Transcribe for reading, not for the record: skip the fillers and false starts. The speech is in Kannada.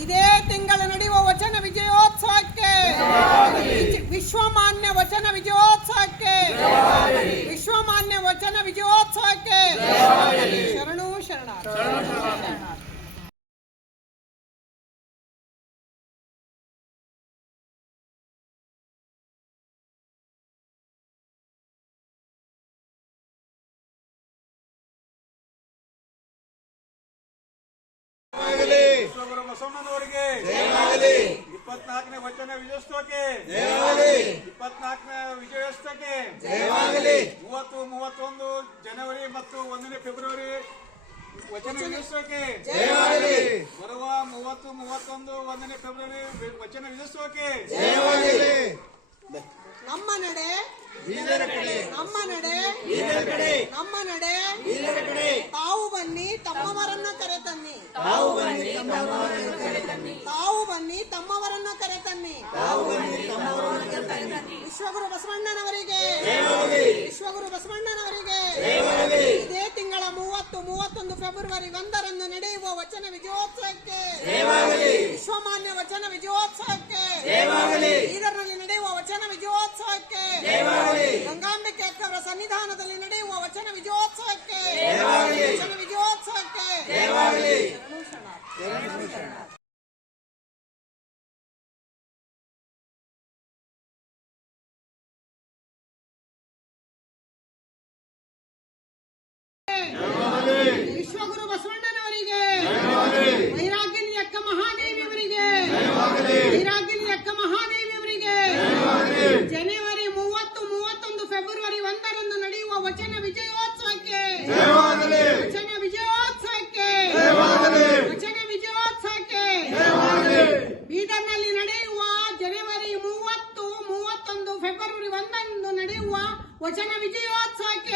ಇದೇ ತಿಂಗಳ ನಡೆಯುವ ವಚನ ವಿಜಯೋತ್ಸವಕ್ಕೆ ವಿಶ್ವಮಾನ್ಯ ವಚನ ವಿಜಯೋತ್ಸವಕ್ಕೆ ವಿಶ್ವಮಾನ್ಯ ವಚನ ವಿಜಯೋತ್ಸವಕ್ಕೆ ಶರಣು ಶರಣ. ವಿಶ್ವಗುರು ಬಸವಣ್ಣನವರಿಗೆ 24ನೇ ವಚನ ವಿಜಯೋತ್ಸವಕ್ಕೆ 24ನೇ ವಿಜಯೋತ್ಸವಕ್ಕೆ 30, 31 ಜನವರಿ ಮತ್ತು 1ನೇ ಫೆಬ್ರವರಿ ವಚನ ವಿಜಯೋತ್ಸವಕ್ಕೆ ಬರುವ 30, 31, 1ನೇ ಫೆಬ್ರವರಿ ವಚನ ವಿಜಯೋತ್ಸವಕ್ಕೆ ನಮ್ಮ ನಡೆ ನಮ್ಮ ನಡೆ ನಮ್ಮ ನಡೆ ತಾವು ಬನ್ನಿ ತಮ್ಮವರನ್ನ ಕರೆತನ್ನಿ ತಾವು ಬನ್ನಿ ತಮ್ಮವರನ್ನ ಕರೆತನ್ನಿ ವಿಶ್ವಗುರು ಬಸವಣ್ಣನವರಿಗೆ ವಿಶ್ವಗುರು ಬಸವಣ್ಣನವರಿಗೆ ಇದೇ ತಿಂಗಳ 30, 31 ಫೆಬ್ರವರಿ 1ರಂದು ನಡೆಯುವ ವಚನ ವಿಜಯೋತ್ಸವಕ್ಕೆ ವಿಶ್ವಮಾನ್ಯ ವಚನ ವಿಜಯೋತ್ಸವಕ್ಕೆ ಇದರಲ್ಲಿ ನಡೆಯುವ ವಚನ ವಿಜಯೋತ್ಸವಕ್ಕೆ ಗಂಗಾಂಬಿಕೆ ಅಕ್ಕವರ ಸನ್ನಿಧಾನದಲ್ಲಿ ನಡೆಯುವ ವಚನ ವಿಜಯೋತ್ಸವಕ್ಕೆ ವಚನ ವಿಜಯೋತ್ಸವಕ್ಕೆ ವಿಶ್ವಗುರು ಬಸವಣ್ಣನವರಿಗೆ ವೈರಾಗ್ಯನಿ ಅಕ್ಕ ಮಹಾದೇವಿಯವರಿಗೆ ವೈರಾಗ್ಯನಿ ಅಕ್ಕ ಮಹಾದೇವಿಯವರಿಗೆ ಜನವರಿ 30, 31 ಫೆಬ್ರವರಿ 1ರಂದು ನಡೆಯುವ ವಚನ ವಿಜಯೋತ್ಸವಕ್ಕೆ ವಚನ ವಿಜಯೋತ್ಸವಕ್ಕೆ ವಚನ ವಿಜಯೋತ್ಸವಕ್ಕೆ ಬೀದರ್ನಲ್ಲಿ ನಡೆಯುವ ಜನವರಿ 30, 31 ಫೆಬ್ರವರಿ 1ರಂದು ನಡೆಯುವ ವಚನ ವಿಜಯೋತ್ಸವಕ್ಕೆ